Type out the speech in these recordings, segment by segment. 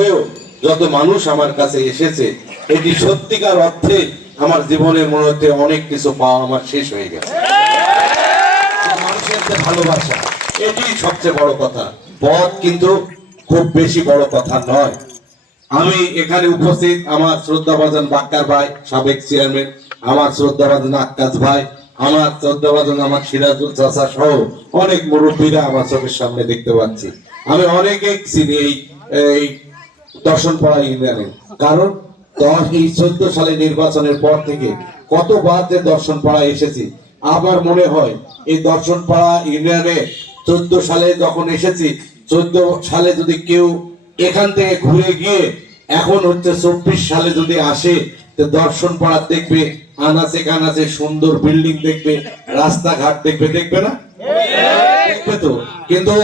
হয়েও যত মানুষ আমার কাছে এসেছে, এটি সত্যিকার অর্থে আমার জীবনের মনে হচ্ছে অনেক কিছু পাওয়া আমার শেষ হয়ে গেছে ভালোবাসা, এটি সবচেয়ে বড় কথা। পথ কিন্তু খুব বেশি বড় কথা নয়। আমি এখানে উপস্থিত আমার শ্রদ্ধাভাজন বাক্কার ভাই, সাবেক চেয়ারম্যান, আমার শ্রদ্ধাভাজন আক্কাস ভাই, আমার শ্রদ্ধাভাজন আমার সিরাজুল চাষা সহ অনেক মুরব্বীরা আমার চোখের সামনে দেখতে পাচ্ছি। আমি অনেকে চিনি এই এই দর্শন পাড়া ইউনিয়নে কারণ দশ এই চোদ্দ সালে নির্বাচনের পর থেকে কতবার যে দর্শন পাড়া এসেছি আমার মনে হয় এই দর্শন পাড়া ইউনিয়নে চোদ্দ সালে যখন এসেছি চোদ্দ সালে যদি কেউ এখান থেকে ঘুরে গিয়ে এখন হচ্ছে চব্বিশ সালে যদি আসে তো দর্শন পাড়া দেখবে আনাচে কানাচে সুন্দর বিল্ডিং দেখবে রাস্তাঘাট দেখবে দেখবে না? দেখবে তো। কিন্তু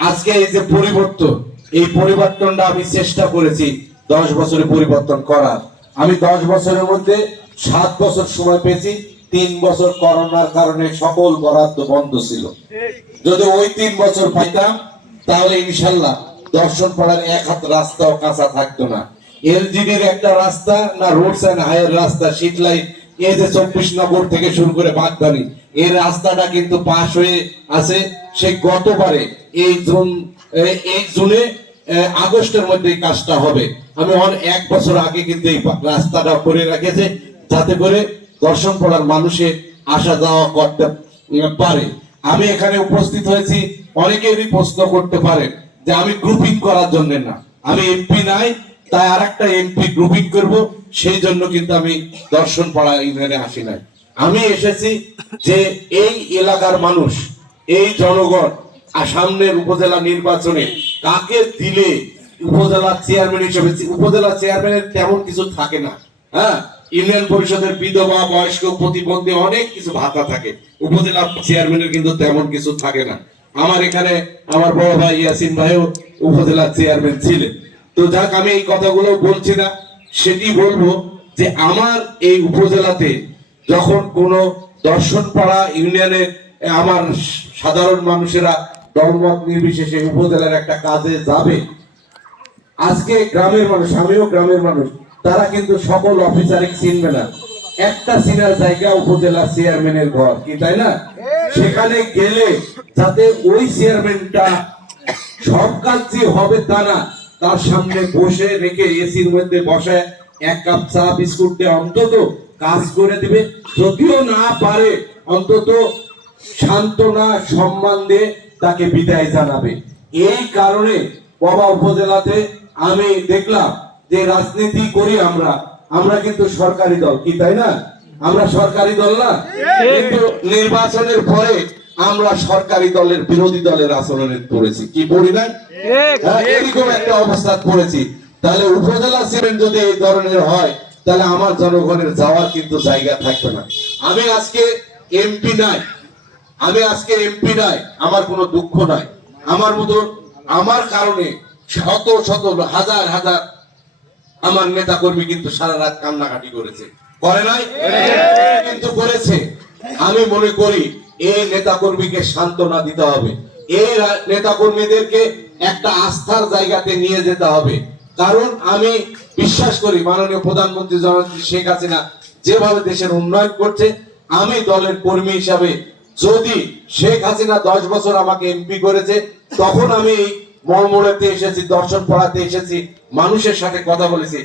আজকে এই যে পরিবর্তন এই পরিবর্তনটা আমি চেষ্টা করেছি দশ বছরে পরিবর্তন করার। আমি দশ বছরের মধ্যে সাত বছর সময় পেয়েছি তিন বছর করোনার কারণে সকল বরাদ্দ বন্ধ ছিল। যদি ওই তিন বছর পাইতাম তাহলে ইনশাল্লাহ দর্শন পাড়ার এক হাত রাস্তাও কাঁচা থাকতো না। এলজিডির একটা রাস্তা না রোডস অ্যান্ড হাইয়ের রাস্তা শীত লাইন এই যে চব্বিশ নগর থেকে শুরু করে বাগদানি এই রাস্তাটা কিন্তু পাশ হয়ে আছে। সেই গতবারে এই জুন এই জুনে এ, আগস্টের মধ্যে এই কাজটা হবে। আমি এক বছর আগে কিন্তু এই রাস্তাটা করে রেখেছে, যাতে করে দর্শন পড়ার মানুষের আসা যাওয়া করতে পারে। আমি এখানে উপস্থিত হয়েছি, অনেকেরই প্রশ্ন করতে পারে যে আমি গ্রুপিং করার জন্য না। আমি এমপি নাই, তাই আর একটা এমপি গ্রুপিং করব, সেই জন্য কিন্তু আমি দর্শন পাড়া ইউনিয়নে আসি নাই। আমি এসেছি যে এই এলাকার মানুষ, এই জনগণ আর সামনের উপজেলা নির্বাচনে কাকে দিলে উপজেলা চেয়ারম্যান হিসেবে, উপজেলা চেয়ারম্যানের তেমন কিছু থাকে না হ্যাঁ? ইউনিয়ন পরিষদের বিধবা, বয়স্ক, প্রতিবন্ধী অনেক কিছু ভাতা থাকে। উপজেলা চেয়ারম্যানের কিন্তু তেমন কিছু থাকে না। আমার এখানে আমার বড় ভাই ইয়াসিন ভাইও উপজেলা চেয়ারম্যান ছিলেন। তো যাক, আমি এই কথাগুলো বলছি না, সেটি বলব যে আমার এই উপজেলাতে যখন কোনো দর্শন পাড়া ইউনিয়নে আমার সাধারণ মানুষেরা দলমত নির্বিশেষে উপজেলার একটা কাজে যাবে। আজকে গ্রামের মানুষ, আমিও গ্রামের মানুষ, তারা কিন্তু সকল অফিসারে চিনবে না। একটা চিনার জায়গা উপজেলা চেয়ারম্যানের ঘর, কি তাই না? সেখানে গেলে যাতে ওই চেয়ারম্যানটা সব কাজ যে হবে তা না, তার সামনে বসে রেখে এসির মধ্যে বসায় এক কাপ চা, বিস্কুট দিয়ে অন্তত কাজ করে দিবে। যদিও না পারে, অন্তত সান্ত্বনা, সম্মান দিয়ে তাকে বিদায় জানাবে। এই কারণে বাবা উপজেলাতে আমি দেখলাম যে রাজনীতি করি আমরা। আমরা কিন্তু সরকারি দল কি তাই না? আমরা সরকারি দল না? কিন্তু নির্বাচনের পরে আমরা সরকারি দলের বিরোধী দলের আচরণে পড়েছি কি পড়ি না? হ্যাঁ, এরকম একটা অবস্থা পড়েছি তাহলে উপজেলা চেয়ারম্যান যদি এই ধরনের হয় তাহলে আমার জনগণের যাওয়ার কিন্তু জায়গা থাকবে না। আমি আজকে এমপি নাই আমি আজকে এমপি নাই, আমার কোনো দুঃখ নাই। আমার মতো, আমার কারণে শত শত হাজার হাজার আমার নেতা কর্মী কিন্তু সারা রাত কান্নাকাটি করেছে। করে নাই? কিন্তু করেছে। আমি মনে করি এই নেতা কর্মীকে সান্ত্বনা দিতে হবে। এই নেতা কর্মীদেরকে একটা আস্থার জায়গাতে নিয়ে যেতে হবে। কারণ আমি বিশ্বাস করি, মাননীয় প্রধানমন্ত্রী জননেত্রী শেখ হাসিনা যেভাবে দেশের উন্নয়ন করছে, আমি দলের কর্মী হিসাবে যদি শেখ হাসিনা দশ বছর আমাকে এমপি করেছে, তখন আমি মর্মড়াতে এসেছি, দর্শন পড়াতে এসেছি, মানুষের সাথে কথা বলেছি।